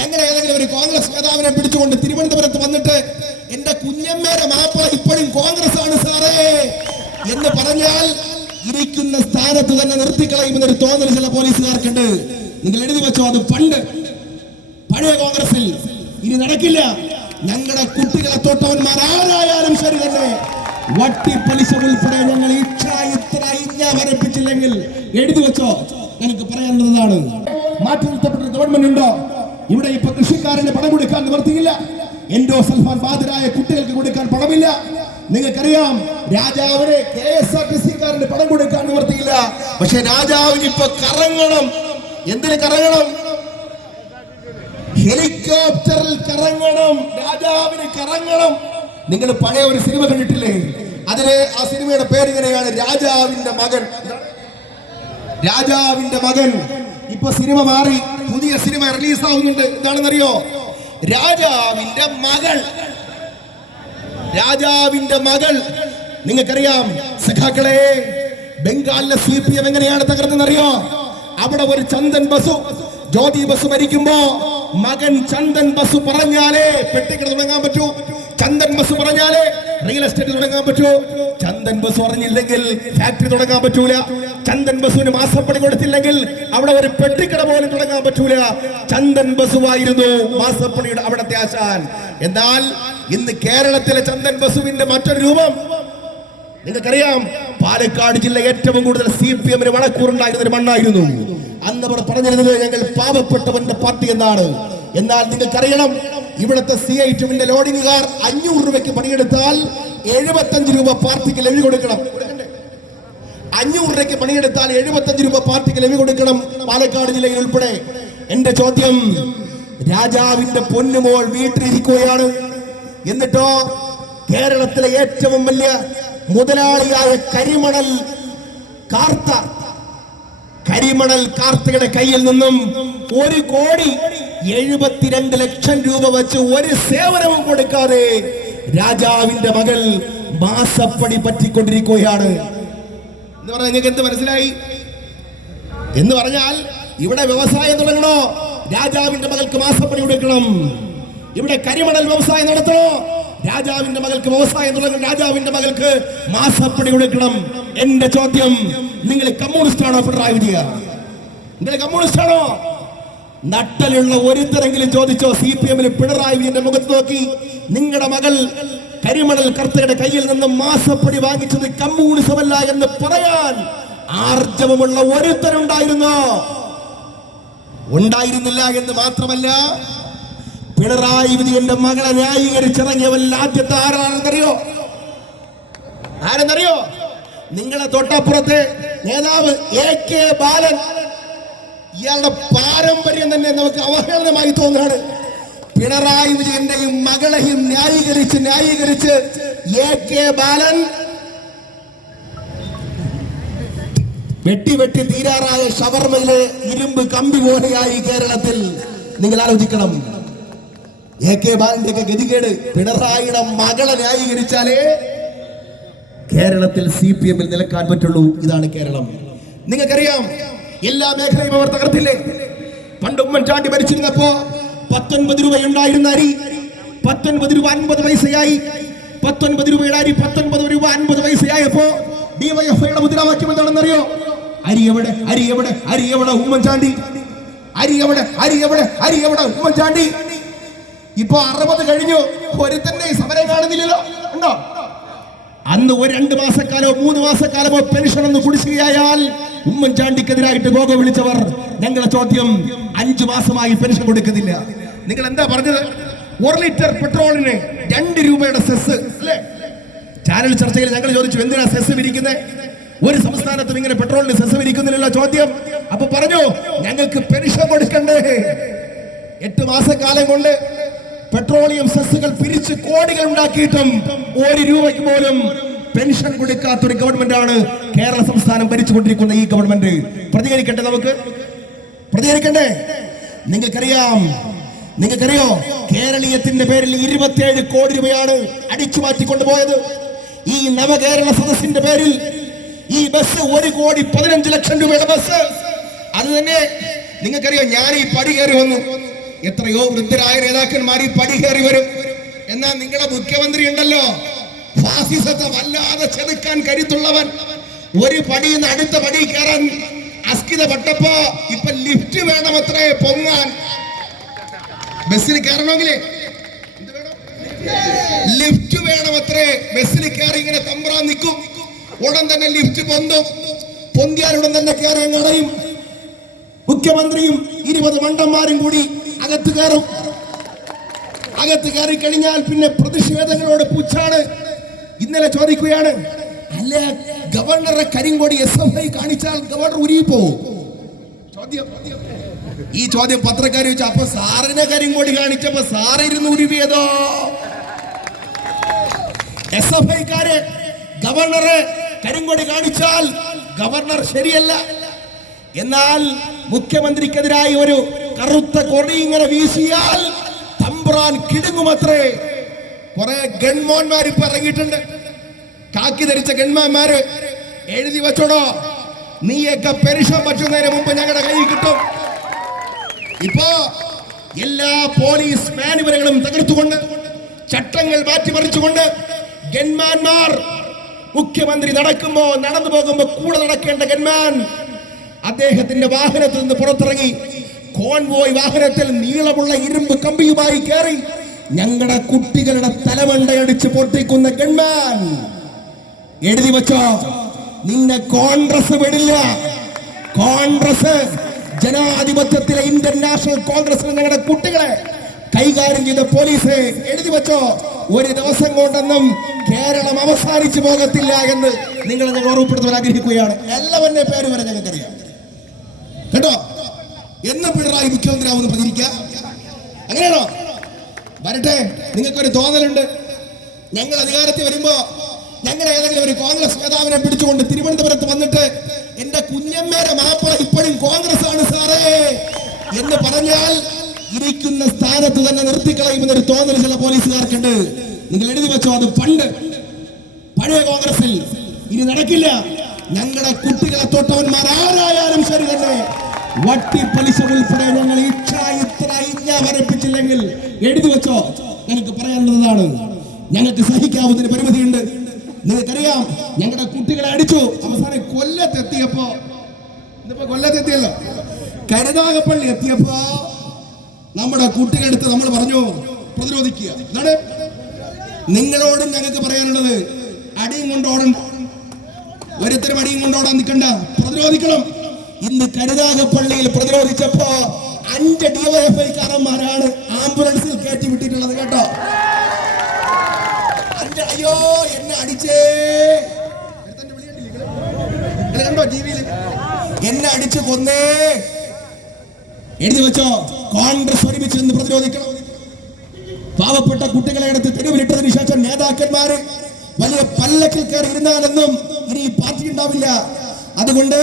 ഞങ്ങളെ ഏതെങ്കിലും ഒരു കോൺഗ്രസ് നേതാവിനെ പിടിച്ചുകൊണ്ട് തിരുവനന്തപുരത്ത് വന്നിട്ട് എന്റെ കുഞ്ഞമ്മേരെ മാപ്പിള ഇപ്പോഴും കോൺഗ്രസ് ആണ് സാറേ എന്ന് പറഞ്ഞാൽ ഇരിക്കുന്ന സ്ഥാനത്ത് തന്നെ നിർത്തിക്കളയുമെന്നൊരു തോന്നൽ ചില പോലീസുകാർക്കുണ്ട്. നിങ്ങൾ എഴുതി വെച്ചോ, അത് പഴയ കോൺഗ്രസിൽ ഇനി നടക്കില്ല. ഞങ്ങളുടെ കുട്ടികളെ തൊട്ടവന്മാർ ആരായാലും ശരി തന്നെ വട്ടിപ്പലിശ ഉൾപ്പെടെ ഞങ്ങൾ വരപ്പിച്ചില്ലെങ്കിൽ എഴുതി വെച്ചോ. എനിക്ക് പറയാനുള്ളതാണ്, മാറ്റി നിർത്തപ്പെട്ട ഗവൺമെന്റ് ഉണ്ടോ ഇവിടെ? ഇപ്പൊ കൃഷിക്കാരന് പണം കൊടുക്കാൻ നിവർത്തിയില്ല. എൻഡോസൾഫാൻ ബാധിതരായ കുട്ടികൾക്ക് കൊടുക്കാൻ പണമില്ല. നിങ്ങൾക്കറിയാം, രാജാവിന് KSRTC-കാരന് പണം കൊടുക്കാൻ നിവർത്തിയില്ല. പക്ഷെ രാജാവിന് ഇപ്പൊ കറങ്ങണം. എന്തിന് കറങ്ങണം? ഹെലികോപ്റ്ററിൽ കറങ്ങണം. രാജാവിന് കറങ്ങണം. നിങ്ങൾ പഴയ ഒരു സിനിമ കണ്ടിട്ടില്ലേ? അതിലെ ആ സിനിമയുടെ പേര് ഇങ്ങനെയാണ്, രാജാവിന്റെ മകൻ. രാജാവിന്റെ മകൻ. ഇപ്പൊ സിനിമ മാറി, പുതിയ സിനിമ റിലീസ് ആവുന്നുണ്ട്. എന്താണെന്നറിയോ? രാജാവിന്റെ മകൾ. രാജാവിന്റെ മകൾ. നിങ്ങൾക്കറിയാം സഖാക്കളെ, ബംഗാളിലെ CPM എങ്ങനെയാണ് തകർന്നെന്നറിയോ? അവിടെ ഒരു ചന്ദൻ ബസു, ജ്യോതി ബസു മരിക്കുമ്പോ മകൻ ചന്ദൻ ബസു പറഞ്ഞാലേ പെട്ടിക്കട തുടങ്ങാൻ പറ്റൂ. ചന്ദൻ ബസ് പറഞ്ഞാലേ റിയൽ എസ്റ്റേറ്റ് തുടങ്ങാൻ പറ്റൂ. ചന്ദൻ ബസ് പറഞ്ഞില്ലെങ്കിൽ ഫാക്ടറി തുടങ്ങാൻ പറ്റൂല. ചന്ദൻ ബസുവിന് മാസപ്പടി കൊടുത്തില്ലെങ്കിൽ അവിടെ ഒരു പെട്ടിക്കട പോലും തുടങ്ങാൻ പറ്റൂല. ചന്ദൻ ബസുവായിരുന്നു മാസപ്പടിയുടെ അവിടത്തെ ആശാൻ. എന്നാൽ ഇന്ന് കേരളത്തിലെ ചന്ദൻ ബസുവിന്റെ മറ്റൊരു രൂപം നിങ്ങൾക്കറിയാം. പാലക്കാട് ജില്ല ഏറ്റവും കൂടുതൽ CPM-ന് വളക്കൂറുണ്ടായിരുന്ന ഒരു മണ്ണായിരുന്നു. അന്ന് അവർ പറഞ്ഞിരുന്നത് ഞങ്ങൾ പാവപ്പെട്ടവന്റെ പാർട്ടി എന്നാണ്. എന്നാൽ നിങ്ങൾക്കറിയണം, ഇവിടുത്തെ CI2-ന്റെ ലോഡിംഗുകാർ 500 രൂപയ്ക്ക് പണിയെടുത്താൽ 75 രൂപ പാർട്ടിക്ക് ലഭ്യ കൊടുക്കണം. 500 രൂപയ്ക്ക് പണിയെടുത്താൽ 75 രൂപ പാർട്ടിക്ക് ലഭ്യ കൊടുക്കണം, പാലക്കാട് ജില്ലയിൽ ഉൾപ്പെടെ. എന്റെ ചോദ്യം, രാജാവിന്റെ പൊന്നുമോൾ വീട്ടിലിരിക്കുകയാണ്. എന്നിട്ടോ കേരളത്തിലെ ഏറ്റവും വലിയ മുതലാളിയായ കരിമണൽ കാർത്തയുടെ കയ്യിൽ നിന്നും 1,72,00,000 രൂപ വെച്ച് ഒരു സേവനവും കൊടുക്കാതെ രാജാവിന്റെ മകൾ മാസപ്പടി പറ്റിക്കൊണ്ടിരിക്കുകയാണ്. എന്ന് പറഞ്ഞാൽ നിങ്ങൾക്ക് എന്ത് മനസ്സിലായി? എന്ന് പറഞ്ഞാൽ ഇവിടെ വ്യവസായം തുടങ്ങണോ, രാജാവിന്റെ മകൾക്ക് മാസപ്പടി കൊടുക്കണം. ഇവിടെ കരിമണൽ വ്യവസായം നടത്തണോ, രാജാവിന്റെ മകൾക്ക് വ്യവസായം തുടങ്ങണം. രാജാവിന്റെ മകൾക്ക് മാസപ്പടി കൊടുക്കണം. എന്റെ ചോദ്യം, നിങ്ങൾ കമ്മ്യൂണിസ്റ്റ് ആണോ പിണറായി വിജയൻ? നിങ്ങൾ കമ്മ്യൂണിസ്റ്റ് ആണോ? നട്ടലുള്ള ഒരുത്തരെങ്കിലും ചോദിച്ചോ CPM-ന് പിണറായി വിജയന്റെ മുഖത്ത് നോക്കി, നിങ്ങളുടെ മകൾ കരിമണൽ കർത്തയുടെ കയ്യിൽ നിന്ന് മാസപ്പടി വാങ്ങിച്ചത് കമ്മ്യൂണിസമല്ല എന്ന് പറയാൻ ആർജവമുള്ള ഒരുത്തരുണ്ടായിരുന്നോ? ഉണ്ടായിരുന്നില്ല എന്ന് മാത്രമല്ല, പിണറായി വിജയന്റെ മകളെ ന്യായീകരിച്ചിറങ്ങിയവല്ല ആദ്യത്തെ ആരെന്നറിയോ? നിങ്ങളെ തൊട്ടപ്പുറത്തെ നേതാവ് AK ബാലൻ. ഇയാളുടെ പാരമ്പര്യം തന്നെ നമുക്ക് അവഹേളനമായി തോന്നുകയാണ്. പിണറായി വിജയന്റെയും മകളെയും ന്യായീകരിച്ച് AK ബാലൻ വെട്ടി തീരാറായ ഷവർമയിലെ ഇരുമ്പ് കമ്പി പോലെയായി കേരളത്തിൽ. നിങ്ങൾ ആലോചിക്കണം, AK ബാലന്റെ ഒക്കെ ഗതികേട്. പിണറായിയുടെ മകളെ ന്യായീകരിച്ചാലേ കേരളത്തിൽ CPM-ൽ നിലക്കാൻ പറ്റുള്ളൂ. ഇതാണ് കേരളം. നിങ്ങൾക്കറിയാം, എല്ലാ മേഖലയും അവർ തകർത്തില്ലേ? പണ്ട് ഉമ്മൻചാണ്ടി ഭരിച്ചിരുന്നപ്പോ 19 രൂപ ഉണ്ടായിരുന്ന അരി 19 രൂപ 50 പൈസയായി. 19 രൂപയുടെ അരി 19 രൂപ 50 പൈസയായപ്പോ DYFIയുടെ മുദ്രാവാക്യം എന്താണെന്നറിയോ? അരി എവിടെ ഉമ്മൻചാണ്ടി? അരി എവിടെ ഉമ്മൻചാണ്ടി? ഇപ്പൊ 60 കഴിഞ്ഞു, ഒരുത്തന്നെ സമരം കാണുന്നില്ലല്ലോ. ഉണ്ടോ? അന്ന് 2 മാസക്കാലോ 3 മാസക്കാലമോ പെൻഷൻ ഒന്ന് കുടിശ്ശികയായാൽ ഉമ്മൻചാണ്ടിക്കെതിരായിട്ട് ഗോഗോ വിളിച്ചവർ. ഞങ്ങളുടെ ചോദ്യം, 5 മാസമായി പെൻഷൻ കൊടുക്കുന്നില്ല. നിങ്ങൾ എന്താ പറഞ്ഞത്? 1 ലിറ്റർ പെട്രോളിന് 2 രൂപയുടെ സെസ് അല്ലേ? ചാനൽ ചർച്ചയിൽ ഞങ്ങൾ ചോദിച്ചു, എന്തിനാ സെസ് വിരിക്കുന്നത്? ഒരു സംസ്ഥാനത്തും ഇങ്ങനെ പെട്രോളിന് സെസ് വിരിക്കുന്നില്ലല്ലോ ചോദ്യം. അപ്പൊ പറഞ്ഞു, ഞങ്ങൾക്ക് പെൻഷൻ കൊടുക്കണ്ടേ. 8 മാസക്കാലം കൊണ്ട് പെട്രോളിയം സെസ്സുകൾ പിരിച്ച് കോടികൾ ഉണ്ടാക്കിയിട്ടും 1 രൂപയ്ക്ക് പോലും പെൻഷൻ കൊടുക്കാത്തൊരു ഗവൺമെന്റാണ് കേരള സംസ്ഥാനം ഭരിച്ചുകൊണ്ടിരിക്കുന്ന ഈ ഗവൺമെന്റ്. പ്രതികരിക്കണ്ടേ? നമുക്ക് പ്രതികരിക്കണ്ടേ? നിങ്ങൾക്കറിയോ, കേരളീയത്തിന്റെ പേരിൽ 27 കോടി രൂപയാണ് അടിച്ചു മാറ്റിക്കൊണ്ടുപോയത്. ഈ നവകേരള സദസ്സിന്റെ പേരിൽ ഈ ബസ് 1,15,00,000 രൂപയുടെ ബസ്. അത് തന്നെ നിങ്ങൾക്കറിയോ, ഞാൻ ഈ പടി കയറി വന്നു. എത്രയോ വൃദ്ധരായ നേതാക്കന്മാർ ഈ പടി കയറി വരും. എന്നാൽ നിങ്ങളുടെ മുഖ്യമന്ത്രി ഉണ്ടല്ലോ, ഫാസിസത്തെ വല്ലാതെ ചെറുക്കാൻ കരുത്തുള്ളവൻ. ഒരു പടിയിൽ നിന്ന് അടുത്ത പടി കയറാൻ അസ്കിതപ്പെട്ടപ്പോ ഇപ്പൊ ലിഫ്റ്റ് വേണമത്രേ പൊങ്ങാൻ. ബസ്സിൽ കയറണമെങ്കിലേ ലിഫ്റ്റ് വേണമത്രേ. ബസ്സിൽ കയറി ഇങ്ങനെ തമ്പ്രാൻ നിൽക്കും, ഉടൻ തന്നെ ലിഫ്റ്റ് പൊന്തും. പൊന്തിയാലുടൻ തന്നെ കയറാൻ കടയും. മുഖ്യമന്ത്രിയും 20 മണ്ടന്മാരും കൂടി അകത്ത് കയറും. അകത്ത് കയറി കഴിഞ്ഞാൽ പിന്നെ പ്രതിഷേധങ്ങളോട് പുച്ഛാണ്. ഇന്നലെ ചോദിക്കുകയാണ്, അല്ല ഗവർണറെ കരിങ്കൊടി SFI കാണിച്ചാൽ ഗവർണർ ഉരുകിപ്പോവും? ഈ ചോദ്യം പത്രക്കാർ ചോദിച്ചു. അപ്പൊ സാറിനെ കരിങ്കൊടി കാണിച്ചപ്പോ സാറിരുന്ന് ഉരുവിയതോ? SFIക്കാര് ഗവർണറെ കരിങ്കൊടി കാണിച്ചാൽ ഗവർണർ ശരിയല്ല. എന്നാൽ മുഖ്യമന്ത്രിക്കെതിരായി ഒരു കറുത്ത കൊടി ഇങ്ങനെ വീശിയാൽ തമ്പ്രാൻ കിടുങ്ങുമത്രേ. കുറെ ഗൺമാന്മാർ ഇപ്പൊ ഇറങ്ങിയിട്ടുണ്ട്. കാക്കി ധരിച്ച ഗൺമാന്മാര് എഴുതി വെച്ചോടോ, നീയൊക്കെ പെൻഷൻ പറ്റുന്നതിന് മുമ്പ് ഞങ്ങളുടെ കയ്യിൽ കിട്ടും. ഇപ്പോ എല്ലാ പോലീസ് മാനുവലുകളും തകർത്തുകൊണ്ട്, ചട്ടങ്ങൾ മാറ്റിമറിച്ചുകൊണ്ട് ഗൺമാന്മാർ മുഖ്യമന്ത്രി നടന്നു പോകുമ്പോ കൂടെ നടക്കേണ്ട ഗൺമാൻ അദ്ദേഹത്തിന്റെ വാഹനത്തിൽ നിന്ന് പുറത്തിറങ്ങി കോൺവോയ് വാഹനത്തിൽ നീളമുള്ള ഇരുമ്പ് കമ്പിയുമായി കയറി ഞങ്ങളുടെ കുട്ടികളുടെ തലമണ്ടയടിച്ച് പൊട്ടിക്കുന്ന ഗൺമാൻ. എഴുതി വെച്ചോ, നിന്നെ കോൺഗ്രസ് വിടില്ല. കോൺഗ്രസ് ജനാധിപത്യത്തിലെ ഇന്ത്യൻ നാഷണൽ കോൺഗ്രസിലെ ഞങ്ങളുടെ കുട്ടികളെ കൈകാര്യം ചെയ്ത പോലീസ് എഴുതി വെച്ചോ, ഒരു ദിവസം കൊണ്ടൊന്നും കേരളം അവസാനിച്ചു പോകത്തില്ല എന്ന് നിങ്ങളെ ഞങ്ങൾ ഓർമ്മപ്പെടുത്താൻ ആഗ്രഹിക്കുകയാണ്. എല്ലാവരുടെ പേര് വരെ ഞങ്ങൾക്കറിയാം കേട്ടോ. എന്ന് പിണറായി മുഖ്യമന്ത്രി ആവുന്ന പ്രചരിക്കുക അങ്ങനെയാണോ? വരട്ടെ, നിങ്ങൾക്കൊരു തോന്നലുണ്ട്, ഞങ്ങൾ അധികാരത്തിൽ വരുമ്പോ ഞങ്ങളുടെ ഏതെങ്കിലും ഒരു കോൺഗ്രസ് നേതാവിനെ പിടിച്ചുകൊണ്ട് തിരുവനന്തപുരത്ത് വന്നിട്ട് എന്റെ കുഞ്ഞമ്മേരെ മാപ്പിള ഇപ്പോഴും കോൺഗ്രസ് ആണ് സാറേ എന്ന് പറഞ്ഞാൽ ഇരിക്കുന്ന സ്ഥാനത്ത് തന്നെ നിർത്തിക്കളയുമെന്നൊരു തോന്നൽ ചില പോലീസുകാർക്കുണ്ട്. നിങ്ങൾ എഴുതി വെച്ചോ, അത് പഴയ കോൺഗ്രസിൽ ഇനി നടക്കില്ല. ഞങ്ങളുടെ കുട്ടികളെ തൊട്ടവന്മാർ ആരായാലും ശരി തന്നെ വട്ടി പലിശ ഉൾപ്പെടെ ഞങ്ങൾ വരപ്പിച്ചില്ലെങ്കിൽ എഴുതി വെച്ചോ, ഞങ്ങൾക്ക് പറയാനുള്ളതാണ്. ഞങ്ങൾക്ക് സഹിക്കാവുന്നതിന് പരിമിതിയുണ്ട്. നിങ്ങൾക്കറിയാം, ഞങ്ങളുടെ കുട്ടികളെ അടിച്ചു. അവസാനം കൊല്ലത്തെത്തിയപ്പോ, ഇന്നിപ്പോ കൊല്ലത്തെത്തിയല്ലോ, കരുനാഗപ്പള്ളി എത്തിയപ്പോ നമ്മുടെ കുട്ടികളെടുത്ത് നമ്മൾ പറഞ്ഞു പ്രതിരോധിക്കുക. എന്താണ് നിങ്ങളോടും ഞങ്ങൾക്ക് പറയാനുള്ളത്? അടിയും കൊണ്ടോടണ്ട, ഒരുത്തരും അടിയും കൊണ്ടോടാൻ നിൽക്കണ്ട, പ്രതിരോധിക്കണം. ഇന്ന് കരുനാഗപ്പള്ളിയിൽ പ്രതിരോധിച്ചപ്പോ 5 DYFIക്കാരന്മാരാണ് ആംബുലൻസിൽ കയറ്റി വിട്ടിട്ടുള്ളത് കേട്ടോ. അയ്യോ എന്നെ അടിച്ചേ കണ്ടോ, ടിവിയില് എന്നെ അടിച്ചു കൊന്നേ. എഴുതി വെച്ചോ, കോൺഗ്രസ് ഒരുമിച്ച് നിന്ന് പ്രതിരോധിക്കണം. പാവപ്പെട്ട കുട്ടികളെ എടുത്ത് തെരുവിലിട്ടതിനു ശേഷം നേതാക്കന്മാര് വലിയ പല്ലക്കിൽ കയറി ഇരുന്നാലൊന്നും ഇനി പാർട്ടി ഉണ്ടാവില്ല. അതുകൊണ്ട്